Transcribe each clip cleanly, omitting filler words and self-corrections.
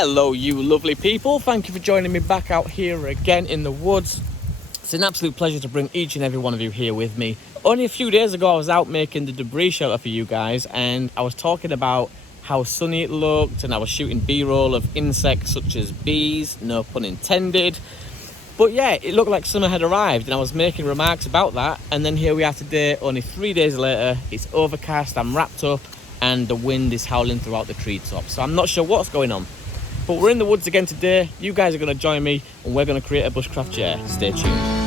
Hello you lovely people, thank you for joining me back out here again in the woods. It's an absolute pleasure to bring each and every one of you here with me. Only a few days ago I was out making the debris shelter for you guys, and I was talking about how sunny it looked, and I was shooting b-roll of insects such as bees, no pun intended. But yeah, it looked like summer had arrived and I was making remarks about that, and then here we are today, only 3 days later. It's overcast, I'm wrapped up, and the wind is howling throughout the treetops. So I'm not sure what's going on. But we're in the woods again today. You guys are going to join me and we're going to create a bushcraft chair. Stay tuned.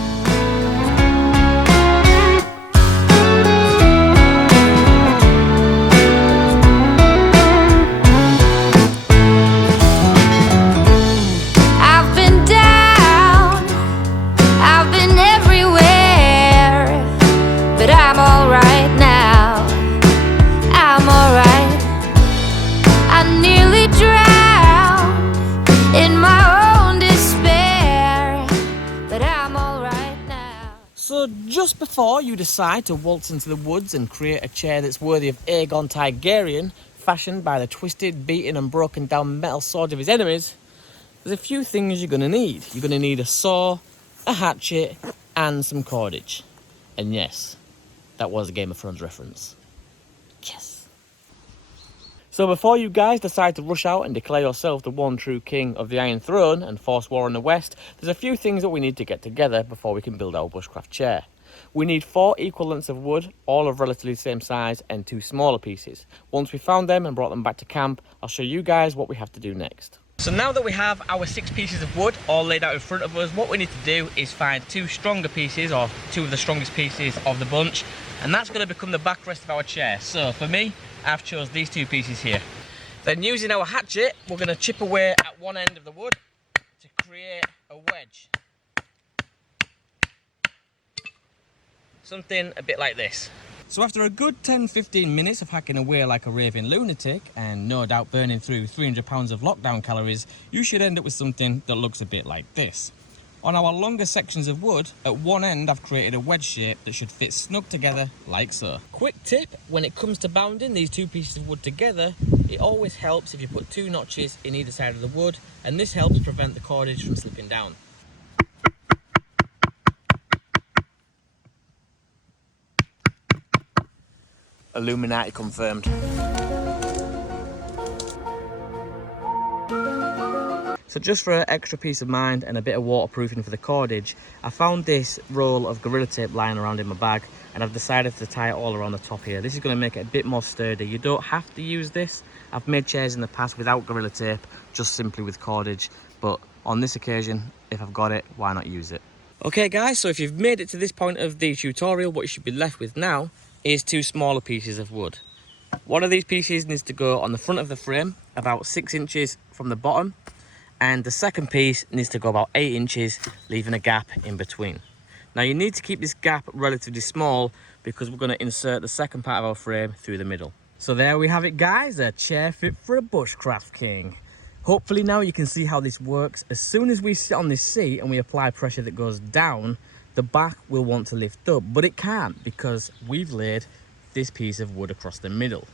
So just before you decide to waltz into the woods and create a chair that's worthy of Aegon Targaryen, fashioned by the twisted, beaten and broken down metal sword of his enemies, there's a few things you're going to need. You're going to need a saw, a hatchet and some cordage. And yes, that was a Game of Thrones reference. Yes. So before you guys decide to rush out and declare yourself the one true king of the Iron Throne and force war in the West, there's a few things that we need to get together before we can build our bushcraft chair. We need 4 equal lengths of wood, all of relatively the same size, and 2 smaller pieces. Once we found them and brought them back to camp, I'll show you guys what we have to do next. So now that we have our 6 pieces of wood all laid out in front of us, what we need to do is find 2 stronger pieces, or 2 of the strongest pieces of the bunch, and that's going to become the backrest of our chair. So for me, I've chose these 2 pieces here. Then using our hatchet, we're going to chip away at one end of the wood to create a wedge. Something a bit like this. So after a good 10-15 minutes of hacking away like a raving lunatic, and no doubt burning through 300 pounds of lockdown calories, you should end up with something that looks a bit like this. On our longer sections of wood, at one end I've created a wedge shape that should fit snug together like so. Quick tip, when it comes to bounding these 2 pieces of wood together, it always helps if you put 2 notches in either side of the wood, and this helps prevent the cordage from slipping down. Illuminati confirmed. So just for extra peace of mind and a bit of waterproofing for the cordage, I found this roll of Gorilla Tape lying around in my bag, and I've decided to tie it all around the top here. This is going to make it a bit more sturdy. You don't have to use this. I've made chairs in the past without Gorilla Tape, just simply with cordage, but on this occasion, if I've got it, why not use it? Okay guys, so if you've made it to this point of the tutorial, what you should be left with now is 2 smaller pieces of wood. One of these pieces needs to go on the front of the frame, about 6 inches from the bottom, and the second piece needs to go about 8 inches, leaving a gap in between. Now you need to keep this gap relatively small because we're going to insert the second part of our frame through the middle. So there we have it guys, a chair fit for a bushcraft king. Hopefully now you can see how this works. As soon as we sit on this seat and we apply pressure that goes down, the back will want to lift up, but it can't because we've laid this piece of wood across the middle.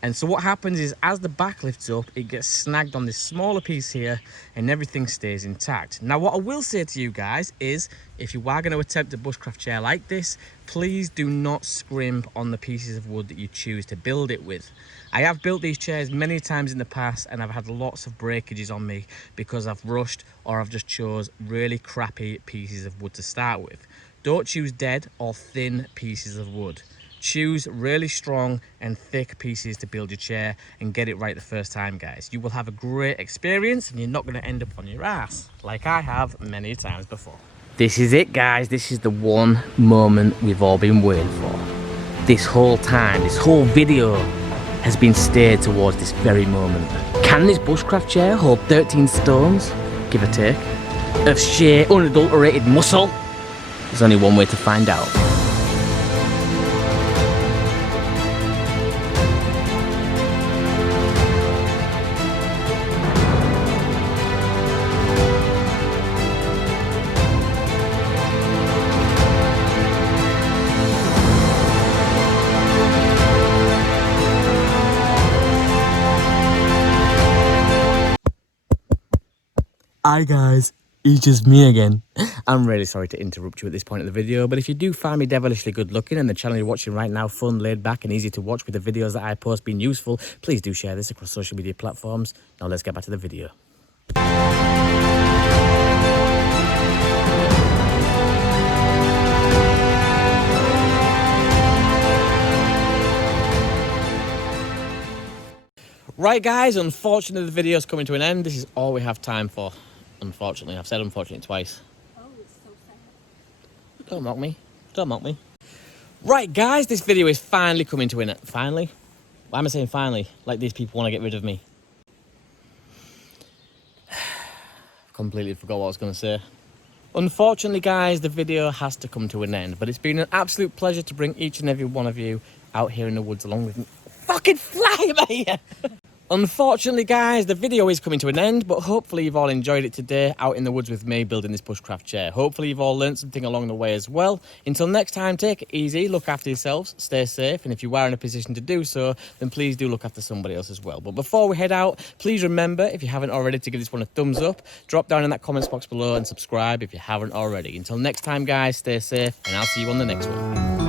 And so what happens is, as the back lifts up, it gets snagged on this smaller piece here and everything stays intact. Now what I will say to you guys is, if you are going to attempt a bushcraft chair like this, please do not scrimp on the pieces of wood that you choose to build it with. I have built these chairs many times in the past and I've had lots of breakages on me because I've rushed or I've just chose really crappy pieces of wood to start with. Don't choose dead or thin pieces of wood. Choose really strong and thick pieces to build your chair and get it right the first time, guys. You will have a great experience and you're not going to end up on your ass like I have many times before. This is it, guys. This is the one moment we've all been waiting for. This whole time, this whole video has been steered towards this very moment. Can this bushcraft chair hold 13 stones, give or take, of sheer unadulterated muscle? There's only one way to find out. Hi guys, it's just me again. I'm really sorry to interrupt you at this point of the video, but if you do find me devilishly good looking and the channel you're watching right now fun, laid back and easy to watch with the videos that I post being useful, please do share this across social media platforms. Now let's get back to the video. Right guys, unfortunately the video's coming to an end. This is all we have time for. Unfortunately, I've said unfortunately twice. Oh, it's so sad. Don't mock me. Don't mock me. Right guys, this video is finally coming to an end. Finally? Why am I saying finally? Like these people want to get rid of me. Completely forgot what I was going to say. Unfortunately guys, the video has to come to an end, but it's been an absolute pleasure to bring each and every one of you out here in the woods along with me. Fucking fly, mate! Unfortunately guys, the video is coming to an end, but hopefully you've all enjoyed it today out in the woods with me building this bushcraft chair. Hopefully you've all learned something along the way as well. Until next time, take it easy, look after yourselves, stay safe, and if you are in a position to do so, then please do look after somebody else as well. But before we head out, please remember, if you haven't already, to give this one a thumbs up, drop down in that comments box below and subscribe if you haven't already. Until next time guys, stay safe, and I'll see you on the next one.